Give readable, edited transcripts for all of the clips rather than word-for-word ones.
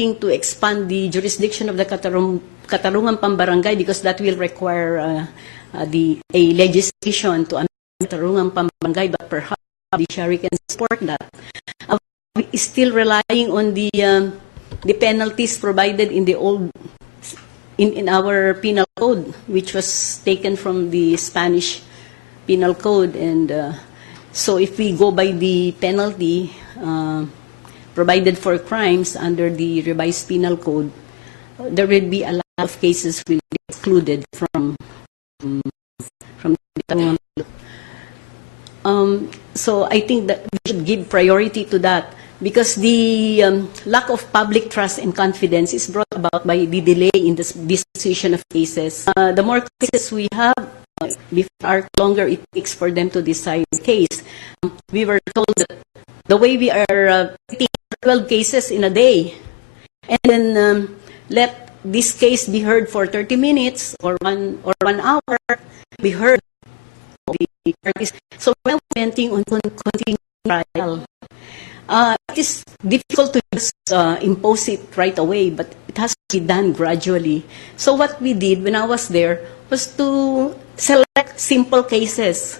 attempting to expand the jurisdiction of the Katarungan Pambarangay because that will require a legislation to amend Katarungan Pambarangay, but perhaps the judiciary can support that. We are still relying on the penalties provided in the old in our penal code, which was taken from the Spanish penal code, and so if we go by the penalty provided for crimes under the revised penal code, there will be a lot of cases will be excluded from the so I think that we should give priority to that, because the lack of public trust and confidence is brought about by the delay in the disposition of cases. The more cases we have, the longer it takes for them to decide the case. We were told that the way we are getting 12 cases in a day, and then let this case be heard for 30 minutes or one hour, be heard the parties. So we're waiting on continuing trial. It is difficult to just impose it right away, but it has to be done gradually. So what we did when I was there was to select simple cases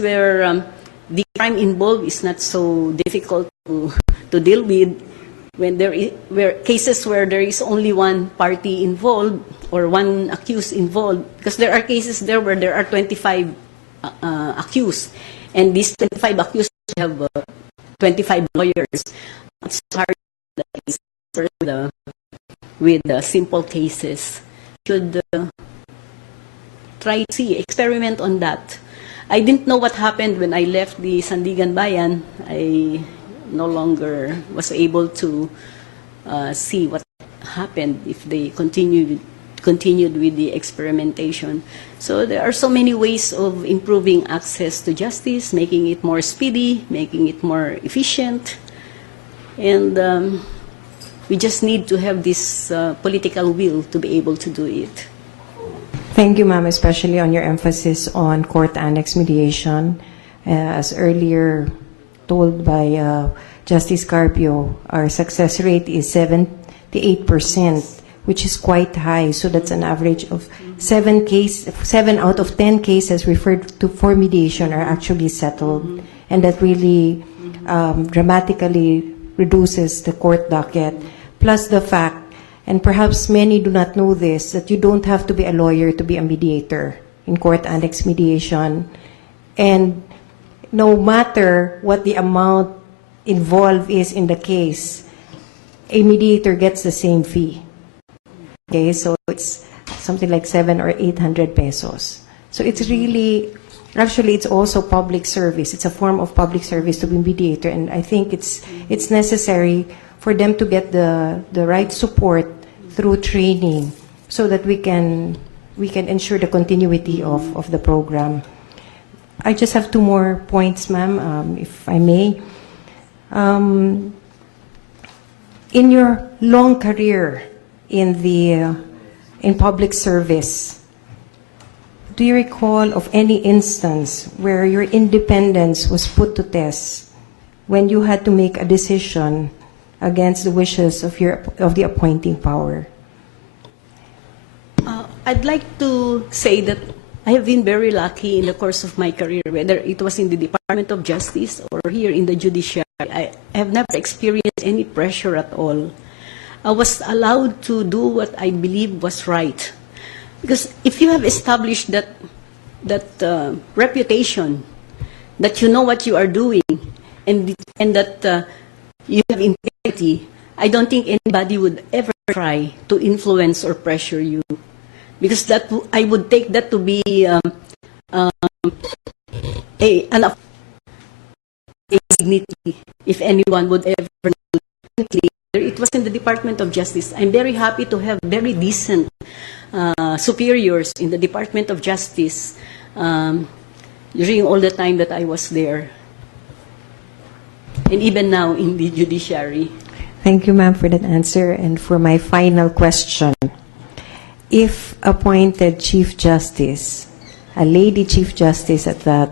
where the crime involved is not so difficult to deal with. When cases where there is only one party involved or one accused involved, because there are cases there where there are 25 accused, and these 25 accused have 25 lawyers. It's hard with simple cases. Should try to experiment on that. I didn't know what happened when I left the Sandigan Bayan. I no longer was able to see what happened if they continued with the experimentation. So there are so many ways of improving access to justice, making it more speedy, making it more efficient, and we just need to have this political will to be able to do it. Thank you, ma'am, especially on your emphasis on court annex mediation. As earlier told by Justice Carpio, our success rate is 78%, which is quite high. So that's an average of 7 out of 10 cases referred to for mediation are actually settled, and that really dramatically reduces the court docket. Plus the fact, and perhaps many do not know this, that you don't have to be a lawyer to be a mediator in court annex mediation. And no matter what the amount involved is in the case, a mediator gets the same fee. Okay, so it's something like 700 or 800 pesos. So it's really, actually it's also public service. It's a form of public service to be mediator, and I think it's necessary for them to get the right support through training so that we can ensure the continuity of the program. I just have 2 more points, ma'am, if I may. In your long career in public service, do you recall of any instance where your independence was put to test when you had to make a decision against the wishes of the appointing power? I'd like to say that I have been very lucky in the course of my career, whether it was in the Department of Justice or here in the judiciary. I have never experienced any pressure at all. I was allowed to do what I believe was right. Because if you have established that reputation, that you know what you are doing, and that you have integrity, I don't think anybody would ever try to influence or pressure you. Because I would take that to be an dignity if anyone would ever know. It was in the Department of Justice. I'm very happy to have very decent superiors in the Department of Justice during all the time that I was there, and even now in the judiciary. Thank you, ma'am, for that answer. And for my final question, if appointed Chief Justice, a lady Chief Justice at that,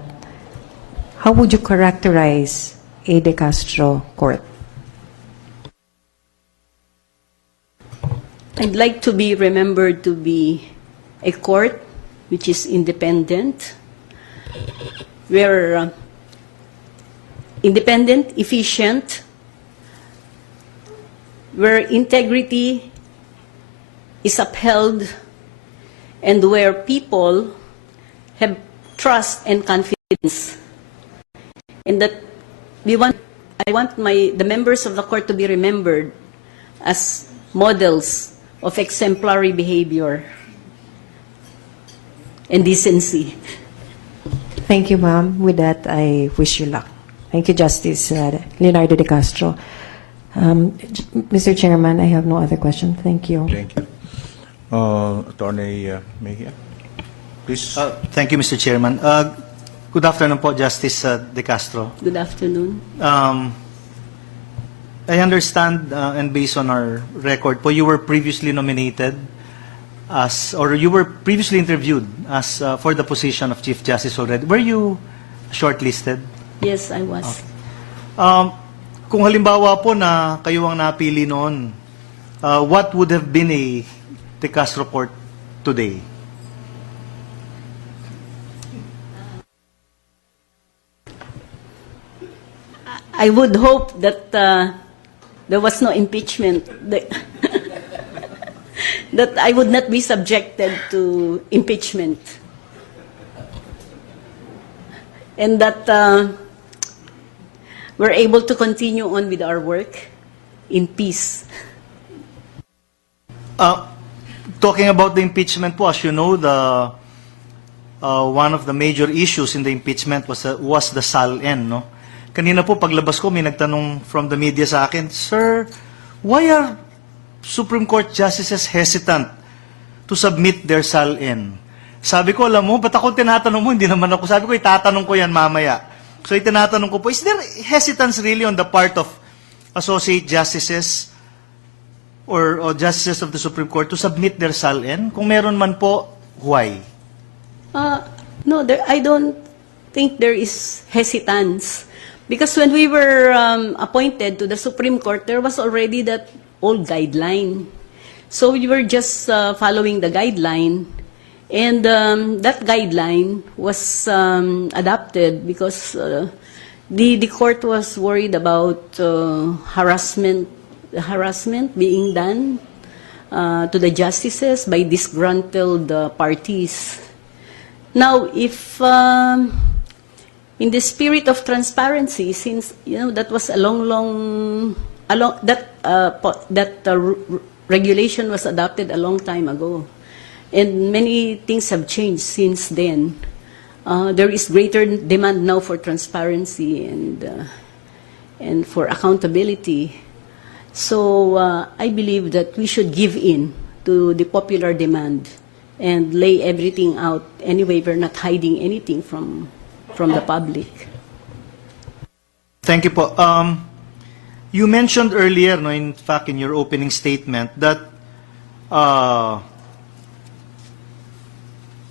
how would you characterize a De Castro court? I'd like to be remembered to be a court which is independent, where independent, efficient, where integrity is upheld, and where people have trust and confidence. And that I want the members of the court to be remembered as models of exemplary behavior and decency. Thank you, ma'am. With that, I wish you luck. Thank you, Justice Leonardo De Castro. Mr. Chairman, I have no other question. Thank you. Thank you. Attorney Mejia, please. Thank you, Mr. Chairman. Good afternoon po, Justice De Castro. Good afternoon. I understand, and based on our record po, you were previously nominated as, or you were previously interviewed as for the position of Chief Justice already. Were you shortlisted? Yes, I was. Kung halimbawa po na kayo ang napili noon, what would have been a De Castro court today? I would hope that there was no impeachment, that I would not be subjected to impeachment, and that we're able to continue on with our work in peace. Talking about the impeachment po, as you know, the one of the major issues in the impeachment was the SALN, no? Kanina po, paglabas ko, may nagtanong from the media sa akin, Sir, why are Supreme Court justices hesitant to submit their SALN? Sabi ko, alam mo, ba't ako tinatanong mo? Hindi naman ako. Sabi ko, itatanong ko yan mamaya. So, itinatanong ko po, is there hesitance really on the part of associate justices or justices of the Supreme Court to submit their SALN? Kung meron man po, why? No, I don't think there is hesitance. Because when we were appointed to the Supreme Court, there was already that old guideline. So we were just following the guideline. And that guideline was adopted because the court was worried about harassment being done to the justices by disgruntled parties. Now, if in the spirit of transparency, since that was regulation was adopted a long time ago, and many things have changed since then. There is greater demand now for transparency and for accountability. So I believe that we should give in to the popular demand and lay everything out. Anyway, we're not hiding anything from the public. Thank you po. You mentioned earlier, no, in fact, in your opening statement, that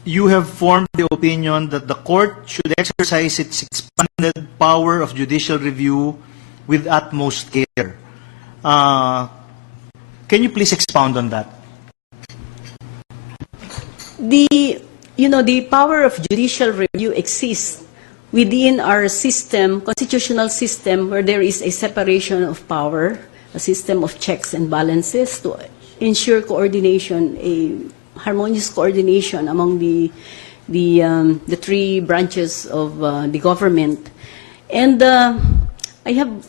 you have formed the opinion that the court should exercise its expanded power of judicial review with utmost care. Can you please expound on that? The power of judicial review exists within our system, constitutional system, where there is a separation of power, a system of checks and balances to ensure coordination, a harmonious coordination among the three branches of the government. And I have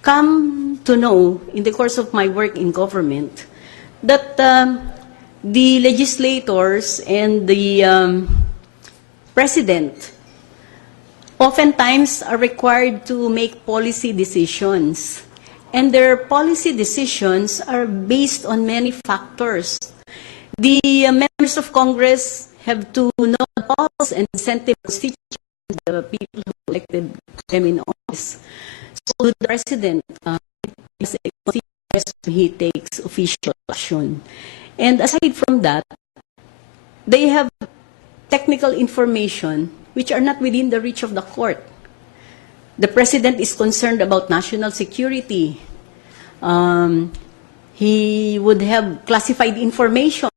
come to know in the course of my work in government that the legislators and the president oftentimes are required to make policy decisions. And their policy decisions are based on many factors. The members of Congress have to know the pulse and sensitive constituents, the people who elected them in office. So the president, he takes official action. And aside from that, they have technical information which are not within the reach of the court. The president is concerned about national security. he would have classified information